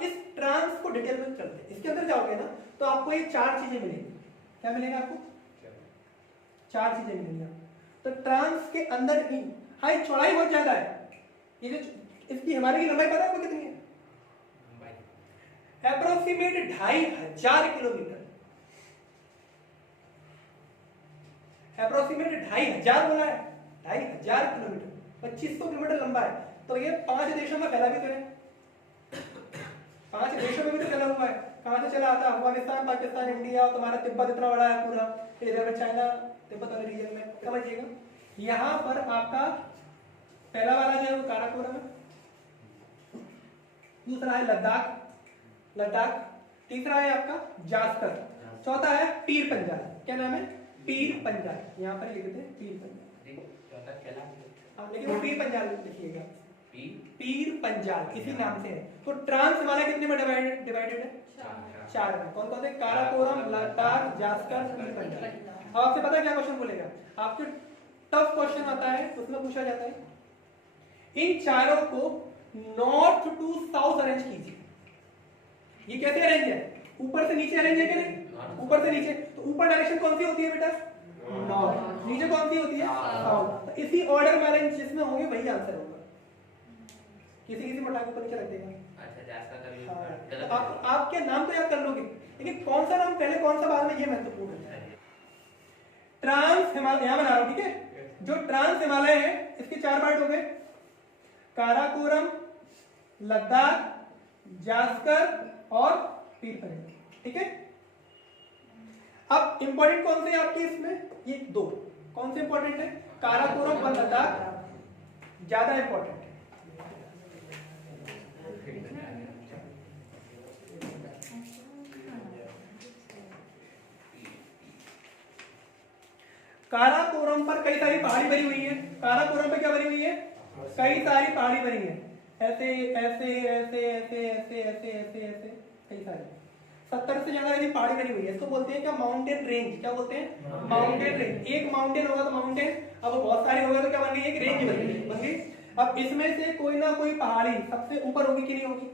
अब इस ट्रांस को डिटेल में चलते हैं। इसके अंदर जाओगे ना तो आपको ये 4 चीजें मिलेंगी। क्या मिलेगा आपको? 4 चीजें मिलेंगी आपको। तो ट्रांस के अंदर ही हाइट चौड़ाई बहुत ज्यादा है। ये जो इसकी हमारी लंबाई पता है आपको कितनी है? Approximate 2500 kilometre. अप्रोक्सीमेट 2500 बोला है, 2500 किलोमीटर, 2500 किलोमीटर लंबा है। तो ये 5 देशों में फैला भी तो है, 5 देशों में भी तो फैला हुआ है। कहां से चला आता है? अफगानिस्तान, पाकिस्तान, इंडिया, तुम्हारा तिब्बत इतना बड़ा है पूरा, इधर चाइना, तिब्बत वाले रीजन में, समझिएगा। यहां पर आपका पहला वाला जो है वो काराकोरम है, दूसरा है लद्दाख, तीसरा है आपका जास्कर, चौथा है पीर पंजाल। क्या नाम है? पीर पंजाल। यहाँ पर लिख देते हैं पीर पंजाल, लेकिन वो पीर पंजाल लिखिएगा, पीर पंजाल इसी नाम से है। तो ट्रांस हिमालय कितने में डिवाइडेड है? 4 में। कौन कौन से? काराकोरम, लद्दाख, जास्कर, पीर पंजाल। अब आपसे पता है क्या क्वेश्चन बोलेगा? आपके टफ क्वेश्चन आता है उसमें पूछा जाता है इन चारों को नॉर्थ टू साउथ अरेंज कीजिए। ये कैसे अरेंज है? ऊपर से नीचे अरेंज है क्या नहीं? ऊपर से नीचे। तो ऊपर डायरेक्शन कौन सी होती है बेटा? नॉर्थ। नीचे कौन सी होती है? साउथ। तो इसी ऑर्डर में अरेंज जिसमें होंगे वही आंसर होगा। किसी में उठा के ऊपर नीचे रख देगा। अच्छा, तो आप क्या नाम तो याद कर लोगे, लेकिन कौन सा नाम पहले कौन सा बाद में, ये महत्वपूर्ण है। ट्रांस हिमालय यहां बना रहा हूं, ठीक है। जो ट्रांस हिमालय है इसके 4 पार्ट हो गए, काराकोरम, लद्दाख, जास्कर और पीर पंजाल, ठीक है। अब इंपॉर्टेंट कौन से आपके इसमें? ये 2 कौन से इंपॉर्टेंट है? काराकोरम और लद्दाख ज्यादा इंपॉर्टेंट है। काराकोरम पर कई सारी पहाड़ी बनी हुई है। काराकोरम पे क्या बनी हुई है? कई सारी पहाड़ी बनी है, ऐसे ऐसे ऐसे ऐसे ऐसे ऐसे ऐसे ऐसे कई सारी, 70 से ज्यादा ऐसी पहाड़ी बनी हुई है। इसको बोलते हैं क्या? Mountain range. क्या बोलते हैं? Mountain range. एक माउंटेन होगा तो माउंटेन, अब बहुत सारे होगा तो क्या बन गई? एक रेंज बन गई। अब इसमें से कोई ना कोई पहाड़ी सबसे ऊपर होगी कि नहीं होगी?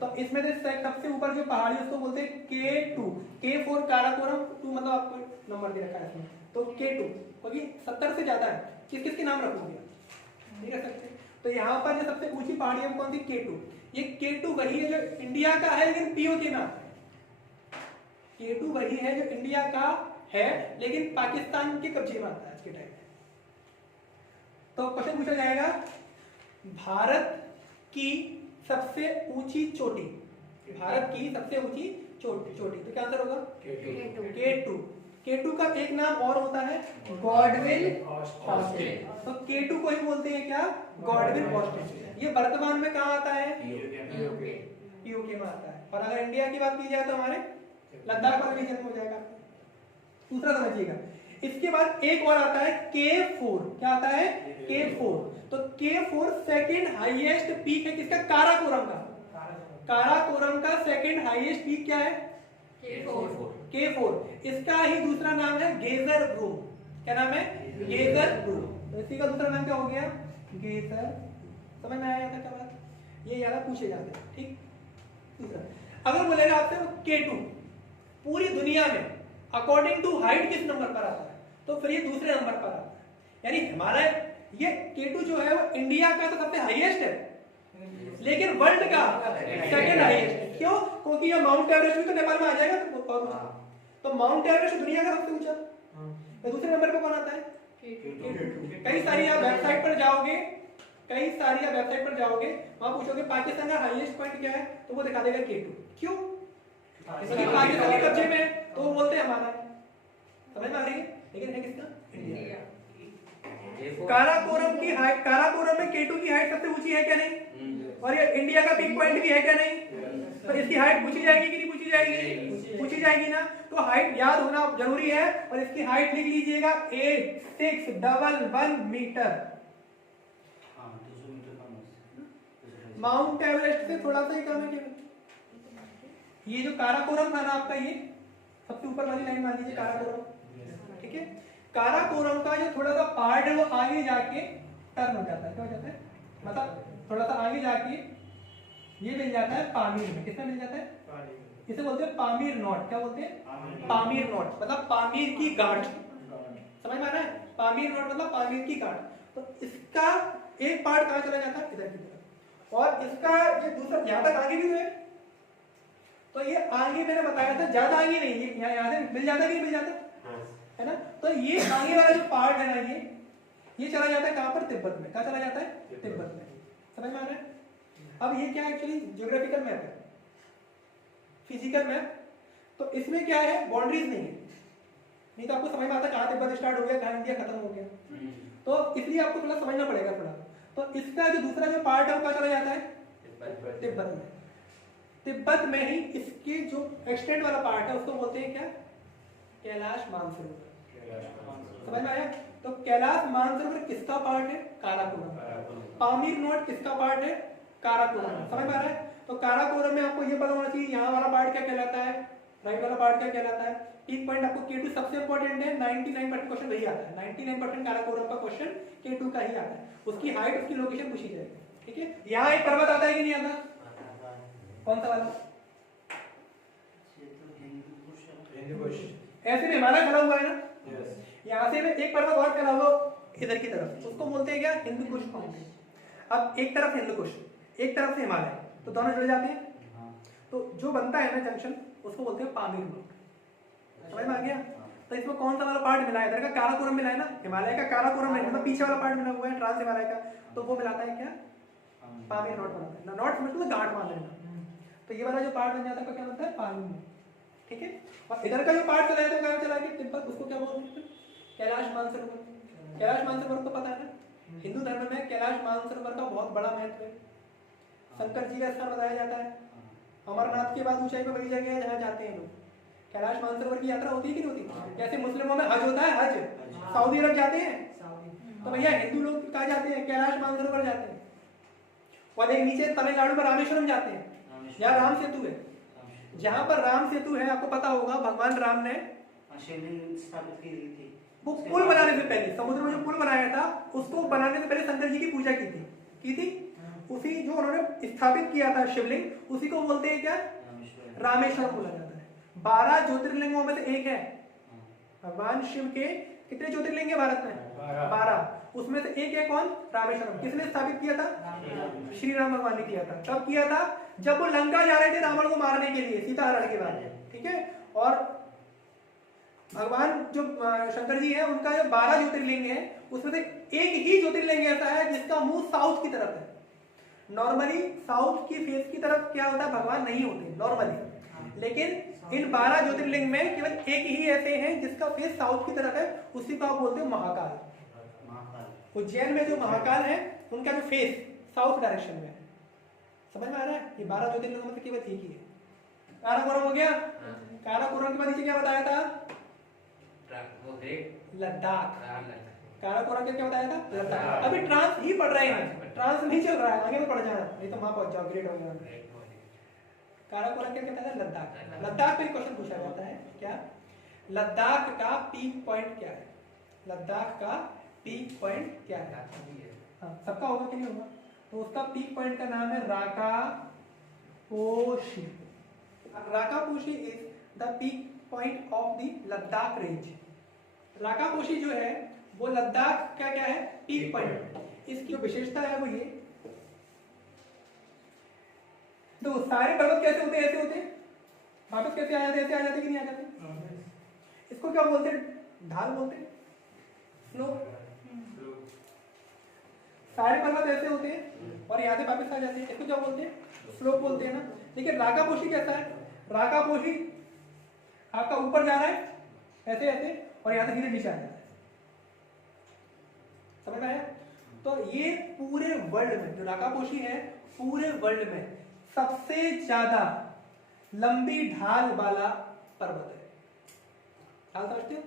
तो इसमें से सबसे ऊपर जो पहाड़ी उसको बोलते हैं K2, K4 काराकोरम, 2 मतलब आपको नंबर दे रखा है इसमें, तो K2 होगी। 70 से ज्यादा है, किस किस के नाम रखोगे? नहीं रख सकते। तो यहाँ पर जो सबसे ऊंची पहाड़ी है कौन सी? K2। ये K2 वही है जो इंडिया का है लेकिन POK में आता है। K2 वही है जो इंडिया का है लेकिन पाकिस्तान के कब्जे में आता है आज के टाइम में। तो क्वेश्चन पूछा जाएगा, भारत की सबसे ऊंची चोटी, भारत की सबसे ऊंची चोटी, तो क्या आंसर होगा? K2। K2 का एक नाम और होता है गॉडविल हॉस्टेल। तो K2 को ही बोलते हैं क्या? गॉडविल हॉस्टेल। ये वर्तमान में कहाँ आता है? POK में आता है। और अगर इंडिया की बात की जाए तो हमारे लद्दाख वाले रीजन में हो जाएगा। दूसरा समझिएगा, इसके बाद एक और आता है K4। क्या आता है? K4। तो K4 सेकंड हाईएस्ट पीक है किसका? काराकोरम का। काराकोरम का सेकंड हाईएस्ट पीक क्या है? K4। इसका ही दूसरा नाम है गेजर ब्रूम। क्या नाम है? गेजर ब्रूम। तो इसी का दूसरा नाम क्या हो गया? गेजर। समझ में आया था क्या बात? ये ज्यादा पूछे जाते हैं, ठीक। दूसरा अगर बोलेगा आपसे K2 पूरी दुनिया में अकॉर्डिंग टू हाइट किस नंबर पर आता है, तो फिर ये दूसरे नंबर पर आता है। यानी हिमालय, ये K2 जो है वो इंडिया का तो सबसे हाईएस्ट है लेकिन वर्ल्ड का सेकंड हाईएस्ट। क्यों? क्योंकि ये माउंट एवरेस्ट भी तो नेपाल में आ जाएगा। तो माउंट एवरेस्ट दुनिया का सबसे ऊंचा, तो दूसरे नंबर पे कौन आता है? K2। कई सारी आप वेबसाइट पर जाओगे, वहां पूछोगे पाकिस्तान का हाईएस्ट पॉइंट क्या है, तो वो दिखा देगा K2। क्यों? क्योंकि पाकिस्तान के कब्जे में, तो वो बोलते हैं हमारा है। समझ में आ रही है? लेकिन है किसका? इंडिया। काराकोरम की हाइट, काराकोरम में K2 की हाइट सबसे ऊंची है क्या नहीं? और ये इंडिया का पीक पॉइंट भी है क्या नहीं? तो इसकी हाइट पूछी जाएगी कि नहीं पूछी जाएगी? पूछी जाएगी ना। तो हाइट याद होना जरूरी है और इसकी हाइट लिख लीजिएगा 8611 मीटर। माउंट एवरेस्ट से थोड़ा सा ही कम है। ये जो काराकोरम था ना आपका, ये सबसे ऊपर वाली लाइन मान लीजिए काराकोरम, ठीक है। काराकोरम का जो थोड़ा सा पार्ट है वो आगे जाके टर्न हो जाता है। क्या हो जाता है? मतलब थोड़ा सा आगे जाके ये मिल जाता है पामीर में। किसमें मिल जाता है? इसे बोलते हैं पामीर नॉट। क्या बोलते हैं? पामीर नॉट, मतलब पामीर की गांठ। समझ में आ रहा है? पामीर नॉट मतलब पामीर की गांठ। तो इसका एक पार्ट कहाँ चला जाता है? इधर की तरफ। और इसका ये दूसरा यहाँ तक आगे भी तो है, तो ये आगे मैंने बताया था ज्यादा आगे नहीं, ये यहाँ से मिल जाता है कि नहीं मिल जाता है ना। तो ये आगे वाला जो पार्ट है ना, ये चला जाता है कहाँ पर? तिब्बत में। कहाँ चला जाता है? तिब्बत में। समझ में आ रहा है? अब ये क्या एक्चुअली ज्योग्राफिकल मैप है, फिजिकल मैप। तो इसमें क्या है? बाउंड्रीज नहीं है, नहीं तो आपको समझ में आता कहाँ तिब्बत स्टार्ट हो गया, कहाँ इंडिया खत्म हो गया। तो इसलिए आपको थोड़ा समझना पड़ेगा थोड़ा। तो इसका जो दूसरा जो पार्ट है वो कहाँ चला जाता है? तिब्बत में। तिब्बत में ही इसके जो एक्सटेंड वाला पार्ट है उसको बोलते हैं क्या? कैलाश मानसरोवर। समझ में आया? तो कैलाश मानसरोवर किसका पार्ट है? काराकोरम। पामीर नोट किसका पार्ट है? काराकोरम। समझ में आ रहा है? तो काराकोरम में आपको ये पता होना चाहिए यहाँ वाला पार्ट क्या कहलाता है, राइट वाला पार्ट क्या कहलाता है। पीक पॉइंट आपको K2 सबसे इंपॉर्टेंट है, 99% क्वेश्चन वही आता है। 99% काराकोरम का क्वेश्चन K2 का ही आता है। उसकी हाइट, उसकी लोकेशन पूछी जाएगी। ठीक है? यहाँ एक पर्वत आता है कि नहीं आता? कौन सा वाला? ऐसे में हिमालय फैला हुआ है ना, यहाँ से एक पर्वत और फैला हुआ इधर की तरफ, उसको बोलते हैं क्या? हिंदू कुश माउंटेन। अब एक तरफ हिंदू कुश, एक तरफ से हिमालय, तो दोनों जुड़ जाते हैं। तो जो बनता है ना जंक्शन, उसको बोलते हैं पामीर नोट। समझ में आ गया? तो इसमें कौन सा वाला पार्ट मिला है? इधर का काराकोरम मिला है ना, हिमालय का काराकोरम नहीं, मतलब पीछे वाला पार्ट मिला हुआ है ट्रांस हिमालय का, तो वो मिलाता है क्या? पामीर नोट बनाता है। नोट मतलब गांठ मान लेना। तो ये वाला जो पार्ट बन जाता है क्या बनता है? Pamir knot. ठीक है? और इधर का जो पार्ट चला जाता है कहाँ चला गया? तिब्बत। उसको क्या बोलते हैं? कैलाश मानसरोवर। कैलाश मानसरोवर को पता है ना, हिंदू धर्म में कैलाश मानसरोवर का बहुत बड़ा महत्व है। शंकर जी का स्थान बताया जाता है। अमरनाथ के बाद ऊंचाई पर वही जगह है जहाँ जाते हैं लोग। कैलाश मानसरोवर की यात्रा होती है कि नहीं होती? जैसे मुस्लिमों में हज होता है, हज सऊदी अरब जाते हैं, तो भैया हिंदू लोग कहाँ जाते हैं? कैलाश मानसरोवर जाते हैं। और एक नीचे तमिलनाडु में रामेश्वरम जाते हैं, जहाँ राम सेतु है। जहाँ पर राम सेतु है, आपको पता होगा भगवान राम ने स्थापित की गई थी। वो पुल बनाने से पहले, समुद्र में जो पुल बनाया था उसको बनाने से पहले शंकर जी की पूजा की थी। उसी जो उन्होंने स्थापित किया था शिवलिंग, उसी को बोलते हैं क्या? रामेश्वरम बोला जाता है। 12 ज्योतिर्लिंगों में से एक है। भगवान शिव के कितने ज्योतिर्लिंग है भारत में? 12। उसमें से एक है कौन? रामेश्वरम। किसने स्थापित किया था? श्री राम भगवान ने किया था। कब किया था? जब वो लंका जा रहे थे रावण को मारने के लिए, सीता हरण के बाद। ठीक है? और भगवान जो शंकर जी है, उनका जो 12 ज्योतिर्लिंग है, उसमें से एक ही ज्योतिर्लिंग ऐसा है जिसका मुंह साउथ की तरफ है। नॉर्मली साउथ की फेस की तरफ क्या होता है? भगवान नहीं होते नॉर्मली, लेकिन इन 12 ज्योतिर्लिंग में केवल एक ही ऐसे हैं जिसका फेस साउथ की तरफ है, उसी को आप बोलते हैं महाकाल। उज्जैन में जो महाकाल है, उनका जो फेस साउथ डायरेक्शन में है। समझ में आ रहा है? ये 12 ज्योतिर्लिंगों में केवल एक ही है। काराकोरम हो गया। काराकोरम के बाद नीचे क्या बताया था? लद्दाख। काराकोरम के क्या बताया था? लद्दाख। अभी ट्रांस ही पढ़ रहे हैं, ट्रांस नहीं चल रहा है, आगे में पढ़ जाना, नहीं तो वहां पहुंच जाओ, ग्रेड हो गया। काराकोरम क्या कहता है? लद्दाख। लद्दाख पे क्वेश्चन पूछा जाता है क्या? लद्दाख का पीक पॉइंट क्या है? लद्दाख का पीक पॉइंट क्या है? हाँ, सबका होगा कि नहीं होगा? तो उसका पीक पॉइंट का नाम है Rakaposhi. Rakaposhi is the peak point of the Ladakh range. Rakaposhi जो है वो लद्दाख का क्या है? Peak point. इसकी जो विशेषता है वो ये, तो सारे पर्वत कैसे होते हैं? ऐसे होते हैं, वापस कैसे आ जाते? ऐसे आ जाते कि नहीं आ जाते? इसको क्या बोलते हैं? ढाल बोलते हैं, स्लोप। सारे पर्वत ऐसे होते हैं और यहाँ से वापस आ जाते हैं, इसको क्या बोलते हैं? स्लोप बोलते हैं ना। लेकिन राकापोशी कैसा है? राकापोशी आपका ऊपर जा रहा है ऐसे ऐसे, और यहाँ से धीरे नीचे आ जाता है। समझ में आया? तो ये पूरे वर्ल्ड में जो राकापोशी है, पूरे वर्ल्ड में सबसे ज्यादा लंबी ढाल वाला पर्वत है। ढाल समझते हो?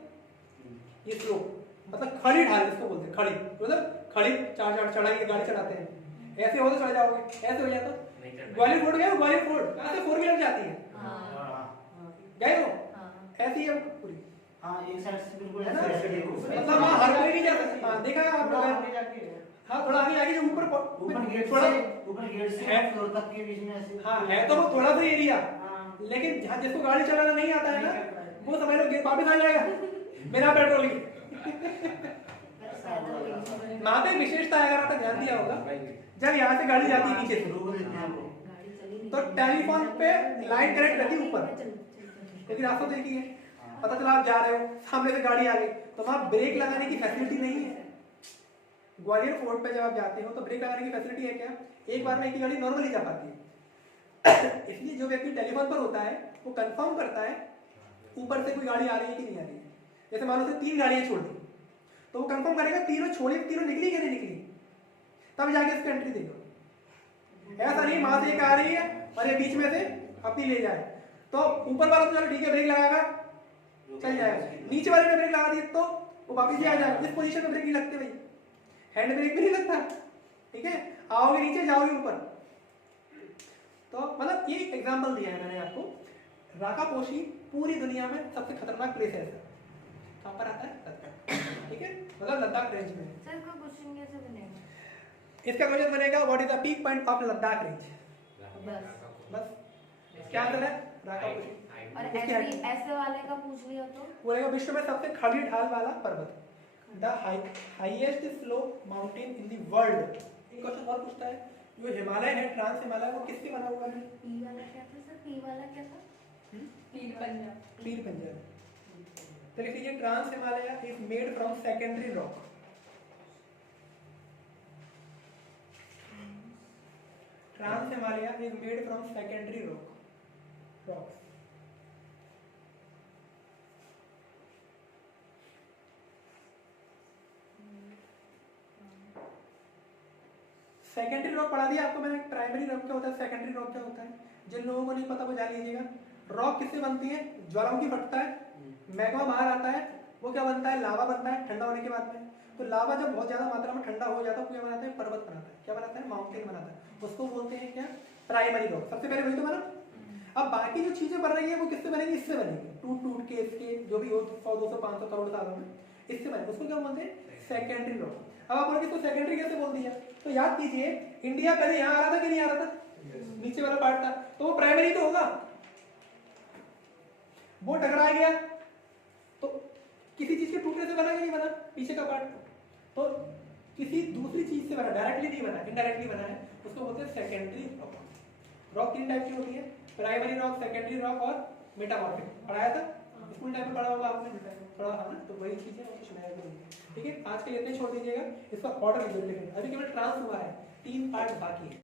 ये स्लोप मतलब खड़ी ढाल इसको बोलते हैं। खड़ी मतलब खड़ी चढ़ाई गाड़ी चलाते हैं, ऐसे हो तो चढ़ जाओगे, ऐसे हो जाए तो। ग्वालियर फोर्ट गए हो? ग्वालियर फोर्ट कहाँ से 4 व्हीलर जाती है? गए हो? ऐसी है पूरी। हाँ, एक साइड से बिल्कुल मतलब वहाँ हर कोई नहीं जा सकता। देखा है आप लोग? हाँ थोड़ा आगे आगे जो ऊपर ऊपर गेट थोड़ा से है। फ्लोर तक के बीच में ऐसे। हाँ है तो वो थोड़ा सा एरिया, हाँ। लेकिन जहाँ जिसको गाड़ी चलाना नहीं आता है ना वो समझ लो वापस आ जाएगा बिना पेट्रोल के। वहाँ पे विशेषता है, अगर आपने ध्यान दिया होगा, जब यहाँ से गाड़ी जाती है नीचे से शुरू कर देते हैं वो। तो टेलीफोन पे लाइन कनेक्ट रहती है ऊपर, लेकिन रास्ता देखिए पता चला आप जा रहे हो सामने से गाड़ी आ गई तो वहाँ ब्रेक लगाने की फैसिलिटी नहीं है। ग्वालियर फोर्ट पे जब आप जाते हो तो ब्रेक लगाने की फैसिलिटी है क्या? एक बार में एक ही गाड़ी नॉर्मली जा पाती है। इसलिए जो व्यक्ति टेलीफोन पर होता है वो कंफर्म करता है ऊपर से कोई गाड़ी आ रही है कि नहीं आ रही है। जैसे मान लो से 3 गाड़ियां छोड़ दी तो वो कंफर्म करेगा तीनों छोड़ी, तीनों निकली कि नहीं निकली, तब जाके इसकी एंट्री देगा। ऐसा नहीं वहां से एक आ रही है और ये बीच में से अपनी ले जाए तो ऊपर वाला तो चलो ठीक है ब्रेक लगाएगा चल जाएगा, नीचे वाले ने ब्रेक लगा दी तो वो वापस ही आ जाएगा। इस पोजीशन में ब्रेक नहीं लगते भाई, हैंड ब्रेक भी नहीं लगता, ठीक है। आओगे नीचे जाओगे ऊपर। तो मतलब ये एग्जांपल दिया है मैंने आपको। राकापोशी पूरी दुनिया में सबसे खतरनाक प्लेस है। कहाँ पर आता है? लद्दाख, ठीक है, मतलब लद्दाख रेंज में। सर कोई क्वेश्चन कैसे बनेगा? इसका क्वेश्चन बनेगा what is the peak point of Ladakh range. बस क्या आंसर है? राकापोशी। और इसके ऐसे ऐसे वाले का पूछ लिया तो बोलेगा विश्व में सबसे खड़ी ढाल वाला पर्वत, the highest slope mountain in the world. ये क्वेश्चन और पूछता है जो हिमालय है, ट्रांस हिमालय, वो किससे बना हुआ है? पी वाला क्या था सर? पी वाला क्या था? पीर पंजाब। तो लिख लीजिए trans Himalaya is made from secondary rock. Trans Himalaya is made from secondary rock. Secondary rock पढ़ा दिया आपको मैंने। प्राइमरी रॉक क्या होता है, सेकेंडरी रॉक क्या होता है, जिन लोगों को नहीं पता वो जान लीजिएगा। रॉक किससे बनती है? ज्वालामुखी फटता है, मैग्मा बाहर आता है, वो क्या बनता है? लावा बनता है ठंडा होने के बाद में। तो लावा जब बहुत ज्यादा मात्रा में ठंडा हो जाता है तो क्या बनाता है? पर्वत बनाता है। क्या बनाता है? माउंटेन बनाता है। उसको बोलते हैं क्या? Primary rock. सबसे पहले वही तो बना। अब बाकी जो चीजें बन रही है वो किससे बनेगी? इससे बनेगी, टूट टूट के इसके जो भी हो 100 200 500 करोड़ सालों में इससे बनेगी। उसको क्या बोलते हैं? Secondary rock. अब आप बोलोगे तो सेकेंडरी कैसे बोल दिया? तो याद कीजिए इंडिया पहले यहाँ आ रहा था कि नहीं आ रहा था? नीचे वाला पार्ट था तो वो प्राइमरी तो होगा। वो टकरा गया तो किसी चीज के टूटने से बना कि नहीं बना? पीछे का पार्ट तो किसी दूसरी चीज से बना, डायरेक्टली नहीं बना, इनडायरेक्टली बना है। उसको बोलते हैं सेकेंडरी रॉक। रॉक 3 टाइप की होती है, प्राइमरी रॉक, सेकेंडरी रॉक और मेटामॉर्फिक। पढ़ाया था स्कूल टाइम में, पढ़ा होगा आपने, पढ़ा है ना? तो वही चीज है और कुछ नया नहीं। ठीक है, आज के लिए इतने छोड़ दीजिएगा। इसका ऑर्डर लिख लीजिए। अभी केवल ट्रांस हुआ है, 3 पार्ट बाकी है।